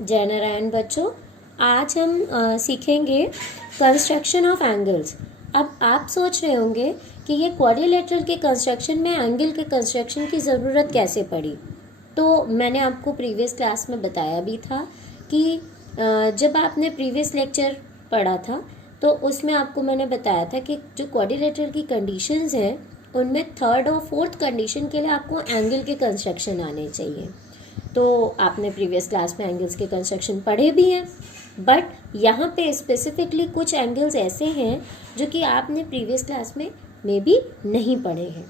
जय नारायण बच्चों, आज हम सीखेंगे कंस्ट्रक्शन ऑफ एंगल्स। अब आप सोच रहे होंगे कि ये क्वाड्रिलेटरल के कंस्ट्रक्शन में एंगल के कंस्ट्रक्शन की ज़रूरत कैसे पड़ी। तो मैंने आपको प्रीवियस क्लास में बताया भी था कि जब आपने प्रीवियस लेक्चर पढ़ा था तो उसमें आपको मैंने बताया था कि जो क्वाड्रिलेटरल की कंडीशंस हैं उनमें थर्ड और फोर्थ कंडीशन के लिए आपको एंगल के कंस्ट्रक्शन आने चाहिए। तो आपने प्रीवियस क्लास में एंगल्स के कंस्ट्रक्शन पढ़े भी हैं, बट यहाँ पे स्पेसिफिकली कुछ एंगल्स ऐसे हैं जो कि आपने प्रीवियस क्लास में भी नहीं पढ़े हैं,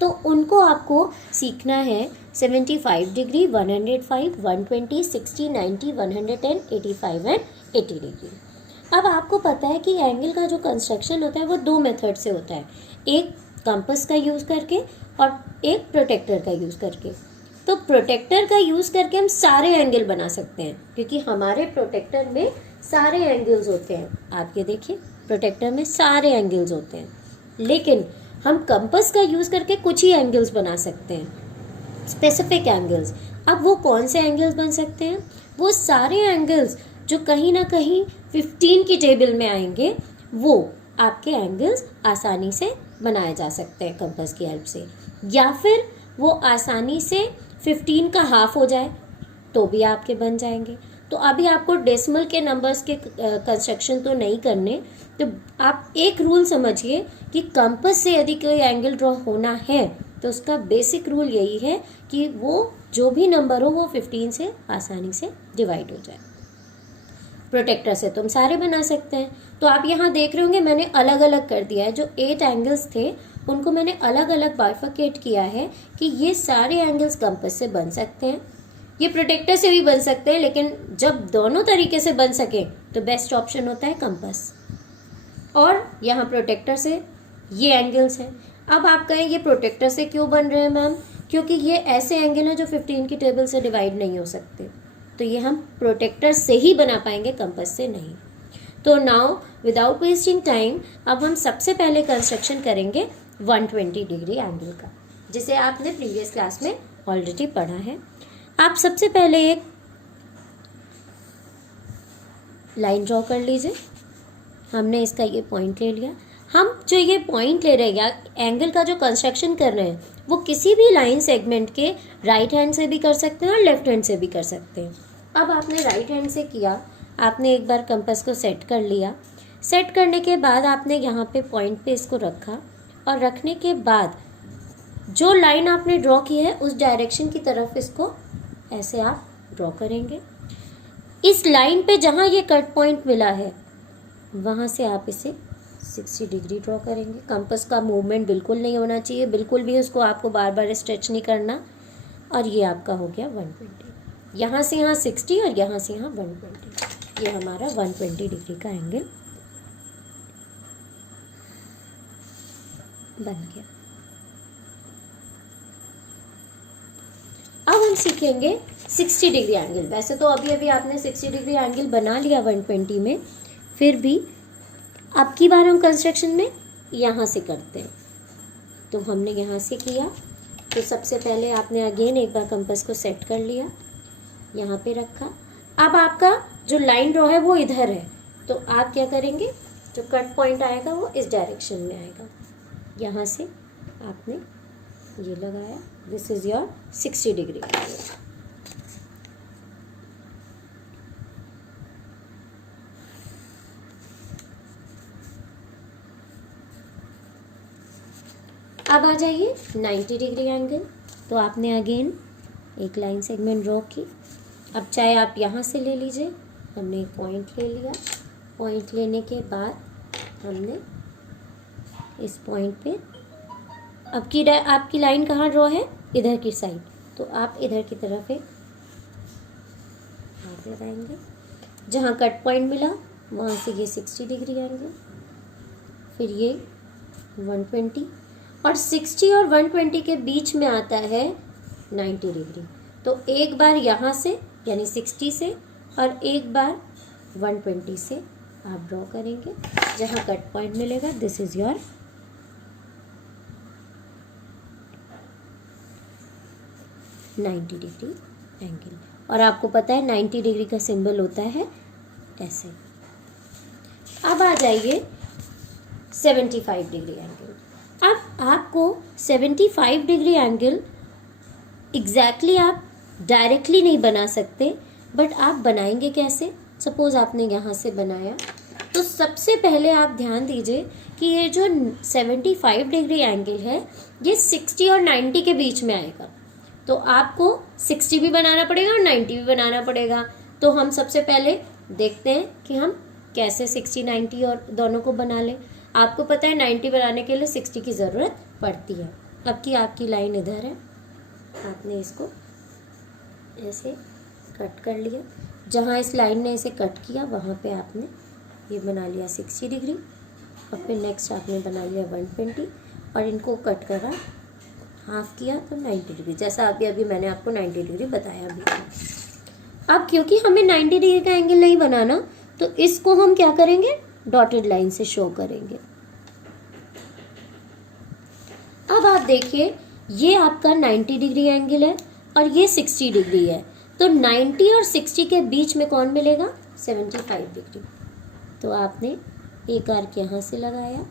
तो उनको आपको सीखना है। 75 डिग्री, 105, 120, 60, 90, 110, 85 एंड 80 डिग्री। अब आपको पता है कि एंगल का जो कंस्ट्रक्शन होता है वो दो मेथड से होता है, एक कंपास का यूज़ करके और एक प्रोटेक्टर का यूज़ करके। तो प्रोटेक्टर का यूज़ करके हम सारे एंगल बना सकते हैं, क्योंकि हमारे प्रोटेक्टर में सारे एंगल्स होते हैं। आप ये देखिए, प्रोटेक्टर में सारे एंगल्स होते हैं, लेकिन हम कंपास का यूज़ करके कुछ ही एंगल्स बना सकते हैं, स्पेसिफिक एंगल्स। अब वो कौन से एंगल्स बन सकते हैं? वो सारे एंगल्स जो कहीं ना कहीं 15 की टेबल में आएंगे, वो आपके एंगल्स आसानी से बनाए जा सकते हैं कंपास की हेल्प से, या फिर वो आसानी से 15 का हाफ हो जाए तो भी आपके बन जाएंगे। तो अभी आपको डेसिमल के नंबर्स के कंस्ट्रक्शन तो नहीं करने, तो आप एक रूल समझिए कि कंपास से यदि कोई एंगल ड्रॉ होना है तो उसका बेसिक रूल यही है कि वो जो भी नंबर हो वो 15 से आसानी से डिवाइड हो जाए। प्रोटेक्टर से तुम सारे बना सकते हैं। तो आप यहाँ देख रहे होंगे मैंने अलग अलग कर दिया है, जो 8 एंगल्स थे उनको मैंने अलग अलग बाइफरकेट किया है कि ये सारे एंगल्स कंपास से बन सकते हैं, ये प्रोटेक्टर से भी बन सकते हैं, लेकिन जब दोनों तरीके से बन सके तो बेस्ट ऑप्शन होता है कंपास। और यहाँ प्रोटेक्टर से ये एंगल्स हैं। अब आप कहें ये प्रोटेक्टर से क्यों बन रहे हैं मैम? क्योंकि ये ऐसे एंगल हैं जो 15 की टेबल से डिवाइड नहीं हो सकते, तो ये हम प्रोटेक्टर से ही बना पाएंगे, कंपास से नहीं। तो नाउ विदाउट वेस्टिंग टाइम, अब हम सबसे पहले कंस्ट्रक्शन करेंगे 120 डिग्री एंगल का, जिसे आपने प्रीवियस क्लास में ऑलरेडी पढ़ा है। आप सबसे पहले एक लाइन ड्रॉ कर लीजिए। हमने इसका ये पॉइंट ले लिया। हम जो ये पॉइंट ले रहे हैं या एंगल का जो कंस्ट्रक्शन कर रहे हैं वो किसी भी लाइन सेगमेंट के राइट हैंड से भी कर सकते हैं और लेफ्ट हैंड से भी कर सकते हैं। अब आपने राइट हैंड से किया, आपने एक बार कंपास को सेट कर लिया। सेट करने के बाद आपने यहाँ पे पॉइंट पे इसको रखा, और रखने के बाद जो लाइन आपने ड्रॉ की है उस डायरेक्शन की तरफ इसको ऐसे आप ड्रॉ करेंगे। इस लाइन पे जहाँ ये कट पॉइंट मिला है वहाँ से आप इसे 60 डिग्री ड्रॉ करेंगे। कंपास का मूवमेंट बिल्कुल नहीं होना चाहिए, बिल्कुल भी उसको आपको बार बार स्ट्रेच नहीं करना। और ये आपका हो गया 120। यहाँ से यहाँ 60 और यहाँ से यहाँ 120। ये हमारा 120 डिग्री का एंगल बन गया। अब हम सीखेंगे 60 डिग्री एंगल। वैसे तो अभी अभी आपने 60 डिग्री एंगल बना लिया 120 में, फिर भी अब की बार हम कंस्ट्रक्शन में यहाँ से करते हैं। तो हमने यहाँ से किया, तो सबसे पहले आपने अगेन एक बार कंपास को सेट कर लिया, यहाँ पे रखा। अब आपका जो लाइन ड्रॉ है वो इधर है, तो आप क्या करेंगे, जो कट पॉइंट आएगा वो इस डायरेक्शन में आएगा। यहाँ से आपने ये लगाया, दिस इज योर 60 डिग्री। अब आ जाइए 90 डिग्री एंगल। तो आपने अगेन एक लाइन सेगमेंट ड्रॉ की। अब चाहे आप यहाँ से ले लीजिए, हमने एक पॉइंट ले लिया। पॉइंट लेने के बाद हमने इस पॉइंट पे आपकी लाइन कहाँ ड्रॉ है? इधर की साइड, तो आप इधर की तरफ एक हाथ लगाएंगे। जहाँ कट पॉइंट मिला वहाँ से ये 60 डिग्री एंगल, फिर ये 120, और 60 और 120 के बीच में आता है 90 डिग्री। तो एक बार यहाँ से यानी 60 से और एक बार 120 से आप ड्रॉ करेंगे। जहाँ कट पॉइंट मिलेगा this is your 90 degree angle. और आपको पता है 90 डिग्री का सिंबल होता है ऐसे। अब आ जाइए 75 डिग्री एंगल। अब आपको 75 डिग्री एंगल एग्जैक्टली आप डायरेक्टली नहीं बना सकते, बट आप बनाएंगे कैसे। सपोज आपने यहाँ से बनाया, तो सबसे पहले आप ध्यान दीजिए कि ये जो 75 डिग्री एंगल है ये 60 और 90 के बीच में आएगा। तो आपको 60 भी बनाना पड़ेगा और 90 भी बनाना पड़ेगा। तो हम सबसे पहले देखते हैं कि हम कैसे 60 90 और दोनों को बना लें। आपको पता है 90 बनाने के लिए 60 की ज़रूरत पड़ती है। अब की आपकी लाइन इधर है, आपने इसको ऐसे कट कर लिया। जहाँ इस लाइन ने इसे कट किया वहाँ पे आपने ये बना लिया 60 डिग्री, और फिर नेक्स्ट आपने बना लिया 120 और इनको कट करा, हाफ किया तो 90 डिग्री, जैसा अभी मैंने आपको 90 डिग्री बताया अभी। अब क्योंकि हमें 90 डिग्री का एंगल नहीं बनाना, तो इसको हम क्या करेंगे, डॉटेड लाइन से शो करेंगे। अब आप देखिए ये आपका 90 डिग्री एंगल है और ये 60 डिग्री है, तो 90 और 60 के बीच में कौन मिलेगा, 75 डिग्री। तो आपने एक आर्क यहाँ से लगाया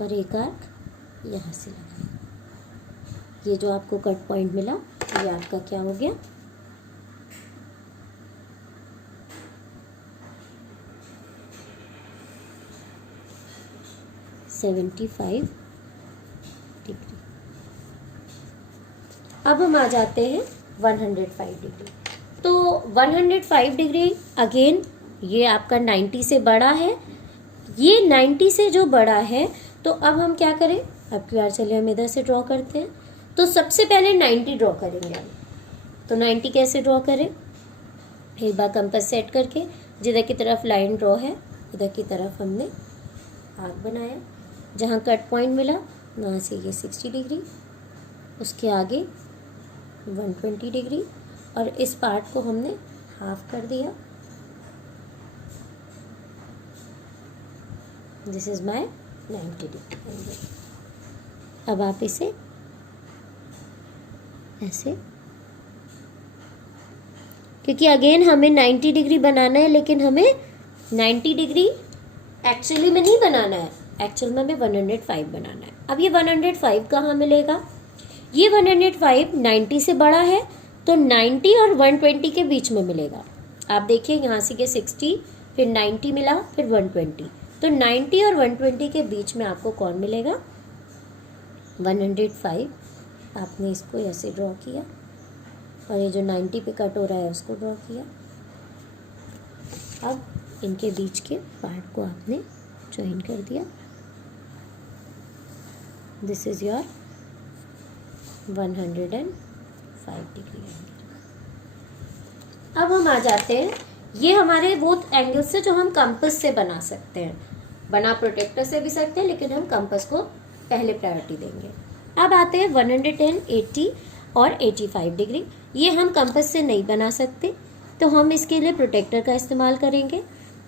और एक आर्क यहाँ से लगाया। ये जो आपको कट पॉइंट मिला ये आपका क्या हो गया, 75 डिग्री। अब हम आ जाते हैं 105 डिग्री। तो 105 डिग्री अगेन ये आपका 90 से बड़ा है, ये 90 से जो बड़ा है, तो अब हम क्या करें, अब यार चलिए हम इधर से ड्रॉ करते हैं। तो सबसे पहले 90 ड्रॉ करेंगे हम। तो 90 कैसे ड्रॉ करें, एक बार कंपास सेट करके जिधर की तरफ लाइन ड्रॉ है उधर की तरफ हमने आर्क बनाया, जहाँ कट पॉइंट मिला वहाँ से ये 60 डिग्री, उसके आगे 120 डिग्री, और इस पार्ट को हमने हाफ कर दिया। This is my 90 degree. अब आप इसे ऐसे, क्योंकि अगेन हमें 90 डिग्री बनाना है, लेकिन हमें 90 डिग्री एक्चुअली में नहीं बनाना है, एक्चुअल में हमें 105 बनाना है। अब ये 105 कहाँ मिलेगा, ये 105 90 से बड़ा है, तो 90 और 120 के बीच में मिलेगा। आप देखिए यहाँ से ये 60 फिर 90 मिला फिर 120, तो 90 और 120 के बीच में आपको कौन मिलेगा, 105। आपने इसको ऐसे ड्रॉ किया और ये जो 90 पे कट हो रहा है उसको ड्रॉ किया। अब इनके बीच के पार्ट को आपने ज्वाइन कर दिया। This is your 105 degree angle. अब हम आ जाते हैं, ये हमारे वो एंगल से जो हम कंपास से बना सकते हैं, बना प्रोटेक्टर से भी सकते हैं, लेकिन हम कंपास को पहले प्रायोरिटी देंगे। अब आते हैं 110, 80 और 85 डिग्री। ये हम कंपास से नहीं बना सकते, तो हम इसके लिए प्रोटेक्टर का इस्तेमाल करेंगे।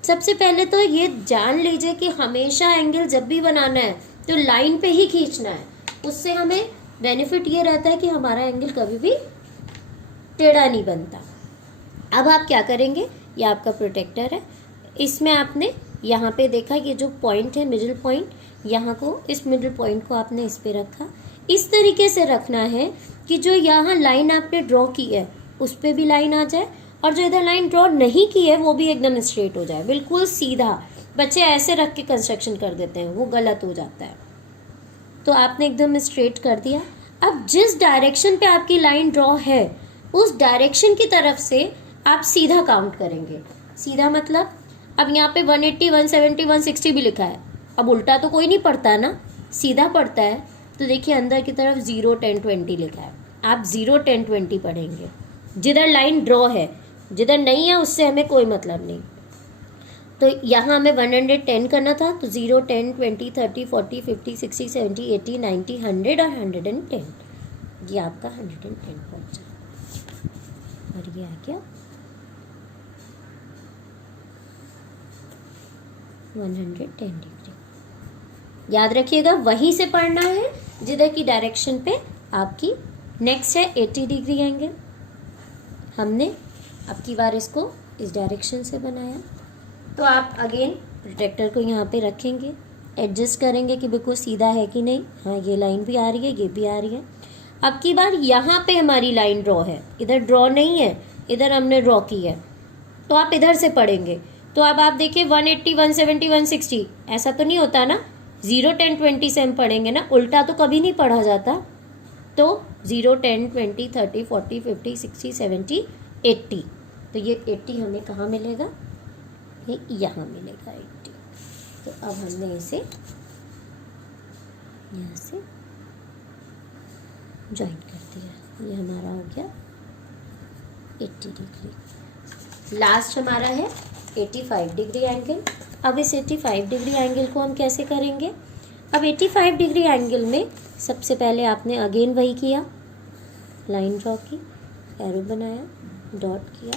सबसे पहले तो ये जान लीजिए कि हमेशा एंगल जब भी बनाना है तो लाइन पे ही खींचना है, उससे हमें बेनिफिट ये रहता है कि हमारा एंगल कभी भी टेढ़ा नहीं बनता। अब आप क्या करेंगे, ये आपका प्रोटेक्टर है, इसमें आपने यहाँ पे देखा ये जो पॉइंट है मिडिल पॉइंट, यहाँ को, इस मिडिल पॉइंट को आपने इस पे रखा। इस तरीके से रखना है कि जो यहाँ लाइन आपने ड्रॉ की है उस पे भी लाइन आ जाए, और जो इधर लाइन ड्रॉ नहीं की है वो भी एकदम स्ट्रेट हो जाए, बिल्कुल सीधा। बच्चे ऐसे रख के कंस्ट्रक्शन कर देते हैं, वो गलत हो जाता है। तो आपने एकदम स्ट्रेट कर दिया। अब जिस डायरेक्शन पे आपकी लाइन ड्रॉ है उस डायरेक्शन की तरफ से आप सीधा काउंट करेंगे। सीधा मतलब अब यहाँ पे 180, 170, 160 भी लिखा है, अब उल्टा तो कोई नहीं पढ़ता ना, सीधा पढ़ता है। तो देखिए अंदर की तरफ 0, 10, 20 लिखा है, आप 0, 10, 20 पढ़ेंगे। जिधर लाइन ड्रॉ है, जिधर नहीं है उससे हमें कोई मतलब नहीं। तो यहाँ हमें 110 करना था, तो 0, 10, 20, 30, 40, 50, 60, 70, 80, 90, 100 और 110। ये आपका 110 पहुँचा और ये आ गया 110 डिग्री। याद रखिएगा वहीं से पढ़ना है जिधर की डायरेक्शन पे आपकी। नेक्स्ट है 80 डिग्री एंगल। हमने अब की बार इसको इस डायरेक्शन से बनाया, तो आप अगेन प्रोटेक्टर को यहाँ पे रखेंगे, एडजस्ट करेंगे कि बिल्कुल सीधा है कि नहीं। हाँ, ये लाइन भी आ रही है, ये भी आ रही है। अब की बार यहाँ पे हमारी लाइन ड्रॉ है, इधर ड्रॉ नहीं है, इधर हमने ड्रॉ की है, तो आप इधर से पढ़ेंगे। तो अब आप देखिए 180, 170, 160 ऐसा तो नहीं होता ना, 0, 10, 20 से हम पढ़ेंगे ना, उल्टा तो कभी नहीं पढ़ा जाता। तो 0, 10, 20, 30, 40, 50, 60, 70, 80, तो ये 80 हमें कहाँ मिलेगा, ये यहाँ मिलेगा 80। तो अब हमने इसे यहाँ से ज्वाइन कर दिया, ये हमारा हो गया 80 डिग्री। लास्ट हमारा है 85 डिग्री एंगल। अब इस 85 डिग्री एंगल को हम कैसे करेंगे। अब 85 डिग्री एंगल में सबसे पहले आपने अगेन वही किया, लाइन ड्रॉ की, एरो बनाया, डॉट किया,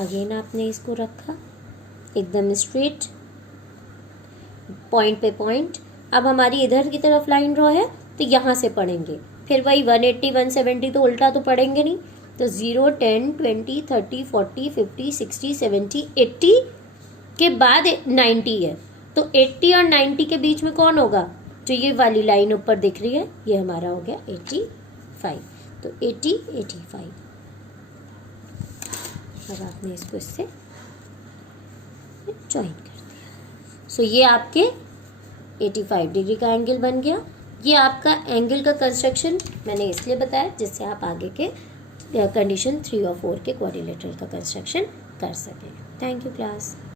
अगेन आपने इसको रखा एकदम स्ट्रेट, पॉइंट पे पॉइंट। अब हमारी इधर की तरफ लाइन ड्रॉ है, तो यहाँ से पढ़ेंगे, फिर वही 180, 170 तो उल्टा तो पढ़ेंगे नहीं, तो 0, 10, 20, 30, 40, 50, 60, 70, 80 के बाद 90 है, तो 80 और 90 के बीच में कौन होगा, जो ये वाली लाइन ऊपर दिख रही है, ये हमारा हो गया 85। तो 80, 85। अब आपने इसको इससे ज्वाइन कर दिया। सो ये आपके 85 डिग्री का एंगल बन गया। ये आपका एंगल का कंस्ट्रक्शन मैंने इसलिए बताया जिससे आप आगे के कंडीशन 3 और 4 के क्वाड्रिलेटरल का कंस्ट्रक्शन कर सकें। Thank you class.